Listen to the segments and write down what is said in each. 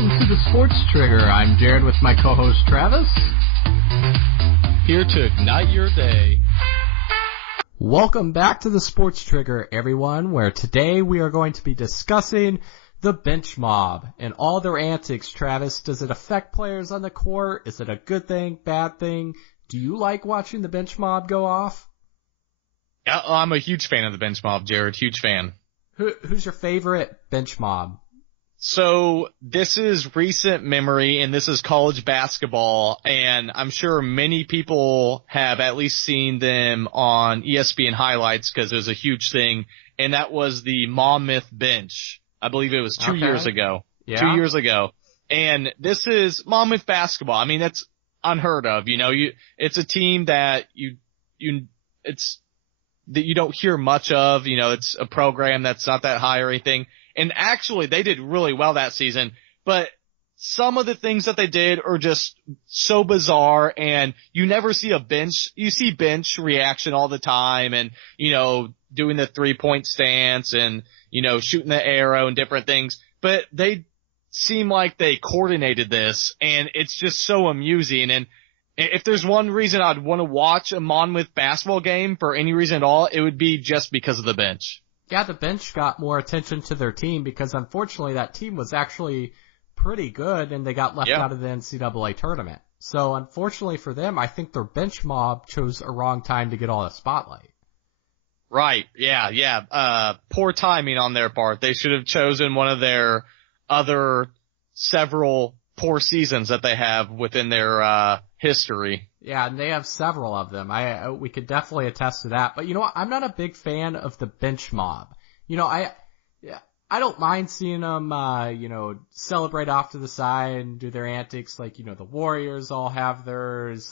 welcome to the Sports Trigger. I'm Jared with my co-host Travis. Here to ignite your day. Welcome back to the Sports Trigger, everyone, where today we are going to be discussing the bench mob and all their antics. Travis, does it affect players on the court? Is it a good thing, bad thing? Do you like watching the bench mob go off? Yeah, I'm a huge fan of the bench mob, Jared. Huge fan. Who's your favorite bench mob? So this is recent memory, and this is college basketball, and I'm sure many people have at least seen them on ESPN highlights because it was a huge thing, and that was the Monmouth bench. I believe it was 2 years ago. Yeah. 2 years ago. And this is Monmouth basketball. I mean, that's unheard of. You know, it's a team that that you don't hear much of. You know, it's a program that's not that high or anything. And actually, they did really well that season. But some of the things that they did are just so bizarre, and you never see a bench. You see bench reaction all the time, and, you know, doing the 3-point stance and, you know, shooting the arrow and different things. But they seem like they coordinated this, and it's just so amusing. And if there's one reason I'd want to watch a Monmouth basketball game for any reason at all, it would be just because of the bench. Yeah, the bench got more attention to their team because unfortunately that team was actually pretty good and they got left out of the NCAA tournament. So unfortunately for them, I think their bench mob chose a wrong time to get all the spotlight. Right. Yeah. Poor timing on their part. They should have chosen one of their other several poor seasons that they have within their history. Yeah, and they have several of them. We could definitely attest to that. But you know what? I'm not a big fan of the bench mob. You know, I don't mind seeing them, celebrate off to the side and do their antics. Like, you know, the Warriors all have theirs.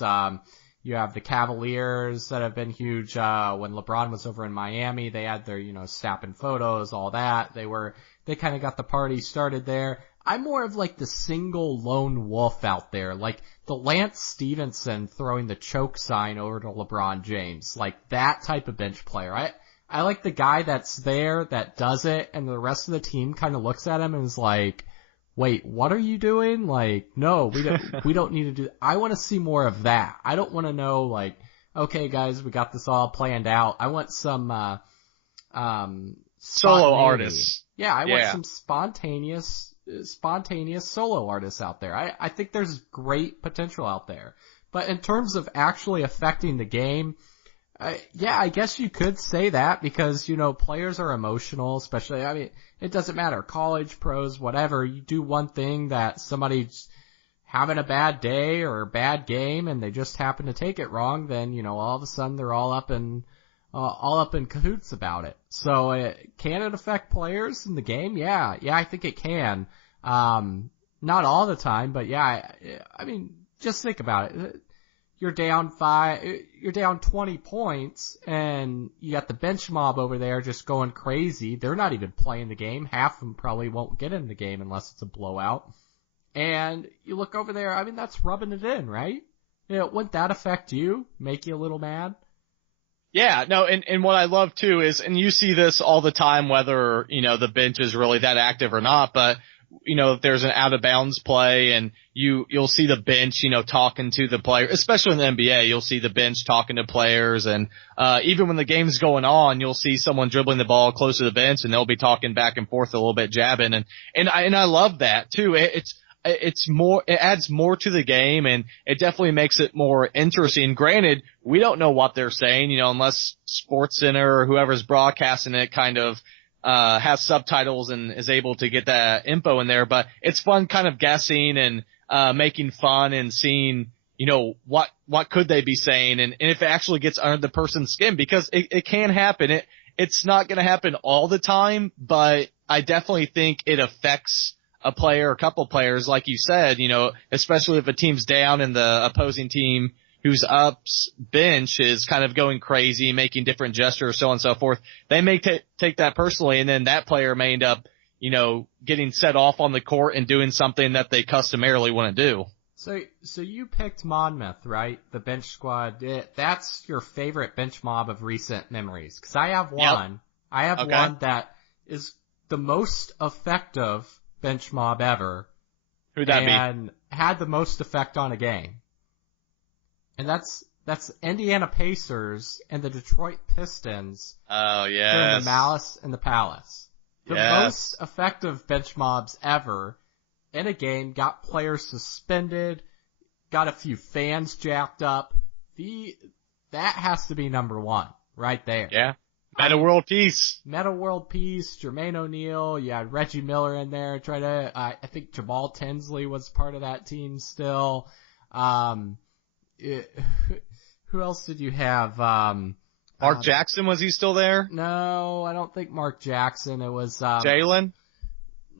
You have the Cavaliers that have been huge. When LeBron was over in Miami, they had their, snapping photos, all that. They kind of got the party started there. I'm more of like the single lone wolf out there, like the Lance Stevenson throwing the choke sign over to LeBron James, like that type of bench player. I like the guy that's there that does it, and the rest of the team kind of looks at him and is like, "Wait, what are you doing?" Like, no, we don't need to do that. I want to see more of that. I don't want to know like, okay, guys, we got this all planned out. I want some solo artists. Yeah, I want some spontaneous solo artists out there. I think there's great potential out there. But in terms of actually affecting the game, I guess you could say that because, players are emotional, especially, I mean, it doesn't matter. College, pros, whatever. You do one thing that somebody's having a bad day or a bad game and they just happen to take it wrong, then, all of a sudden they're all up in cahoots about it. So, can it affect players in the game? Yeah, I think it can. Not all the time, but yeah, I mean, just think about it. You're down 20 points, and you got the bench mob over there just going crazy. They're not even playing the game. Half of them probably won't get in the game unless it's a blowout. And you look over there, I mean, that's rubbing it in, right? Wouldn't that affect you? Make you a little mad? Yeah, no, and what I love too is, and you see this all the time, whether, the bench is really that active or not, but, if there's an out of bounds play and you'll see the bench, talking to the player, especially in the NBA, you'll see the bench talking to players, and, even when the game's going on, you'll see someone dribbling the ball close to the bench and they'll be talking back and forth a little bit, jabbing, and I love that too. It adds more to the game, and it definitely makes it more interesting. Granted, we don't know what they're saying, unless SportsCenter or whoever's broadcasting it kind of has subtitles and is able to get that info in there. But it's fun kind of guessing and making fun and seeing, what could they be saying, and if it actually gets under the person's skin, because it can happen. It's not going to happen all the time, but I definitely think it affects a player, a couple players, like you said, especially if a team's down and the opposing team who's up's bench is kind of going crazy, making different gestures, so on and so forth. They may take that personally, and then that player may end up, getting set off on the court and doing something that they customarily want to do. So you picked Monmouth, right? The bench squad. That's your favorite bench mob of recent memories. Because I have one. Yep. I have one that is the most effective bench mob ever, Who'd that be? And had the most effect on a game. And that's Indiana Pacers and the Detroit Pistons. Oh, yes. During the Malice and the Palace. The Yes. most effective bench mobs ever in a game, got players suspended, got a few fans jacked up. That has to be number one right there. Yeah. Meta World Peace. Meta World Peace, Jermaine O'Neal, you had Reggie Miller in there, I think Jamal Tinsley was part of that team still. Who else did you have? Mark Jackson, was he still there? No, I don't think Mark Jackson. It was, Jalen?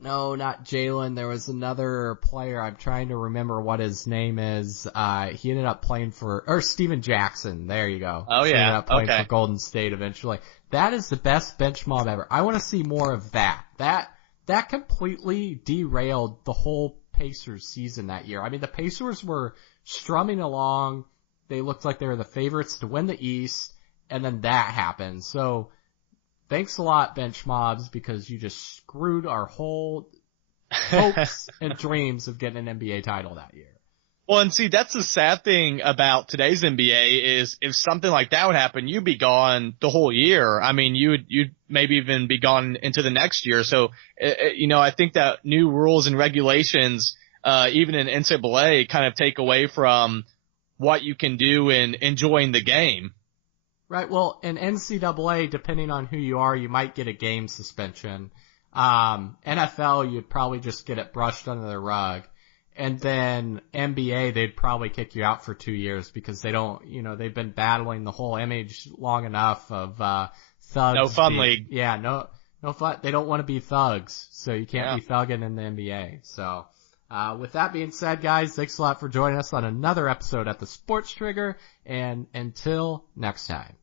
No, not Jalen. There was another player. I'm trying to remember what his name is. He ended up playing Steven Jackson. There you go. Oh, He yeah. ended up playing Okay. for Golden State eventually. That is the best bench mob ever. I want to see more of that. That completely derailed the whole Pacers season that year. I mean, the Pacers were strumming along. They looked like they were the favorites to win the East, and then that happened. So, thanks a lot, bench mobs, because you just screwed our whole hopes and dreams of getting an NBA title that year. Well, and see, that's the sad thing about today's NBA is if something like that would happen, you'd be gone the whole year. I mean, you'd maybe even be gone into the next year. So, I think that new rules and regulations, even in NCAA, kind of take away from what you can do in enjoying the game. Right. Well, in NCAA, depending on who you are, you might get a game suspension. NFL, you'd probably just get it brushed under the rug. And then NBA, they'd probably kick you out for 2 years because they don't, they've been battling the whole image long enough of, thugs. No fun league. Yeah, no fun. They don't want to be thugs. So you can't be thugging in the NBA. So, with that being said, guys, thanks a lot for joining us on another episode at the Sports Trigger. And until next time.